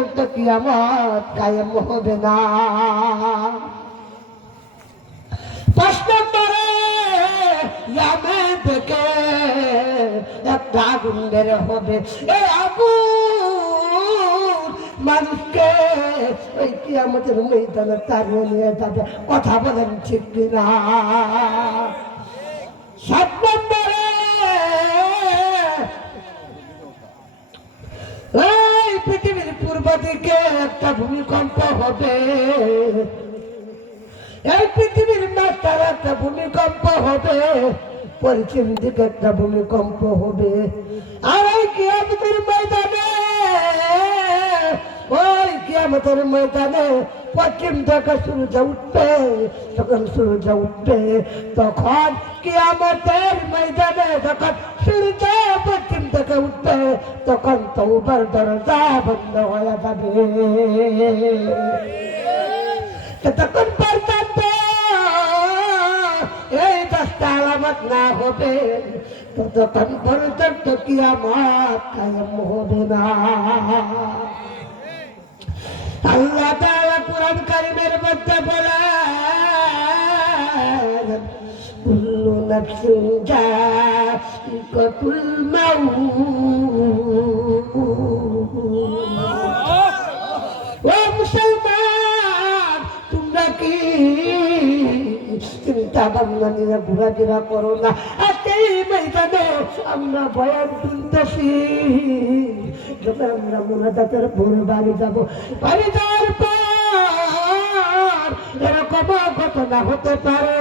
একটা হবে। মানুষকে ওই কিয়ামতের ময়দানে নিয়ে কথা বলেন ঠিক কিনা? সাত নম্বরে দিকে একটা ভূমিকম্প হবে। এই পৃথিবীর মাস্টার একটা ভূমিকম্প হবে, পশ্চিম দিকে একটা ভূমিকম্প হবে। আর এই কিয়ামতের ময়দানে, ওই কিয়ামতের ময়দানে পশ্চিম থেকে সূর্য উঠবে, যখন সূর্য উঠবে, তখন কিয়ামতের ময়দানে যখন সূর্য থেকে উঠবে তখন তৌবার দরজা বন্ধ হয়ে যাবে। ততক্ষণ পর্যন্ত এই দশটা আলামত না হবে, ততক্ষণ পর্যন্ত কি আমার কায়ম হবে না। আল্লাহ তাআলা কারিমের মধ্যে বলেন মাউত। ও মুসলমান, তোমরা কি চিন্তা ভাবনা নিয়ে ঘোরাফেরা করো না? আজকে ময়দানে আমরা বয়ান শুনতেছি, যবে আমরা মোনাজাতের ভোর বাড়ি যাব। বাড়ি যাওয়ার পর এরকম ঘটনা হতে পারে।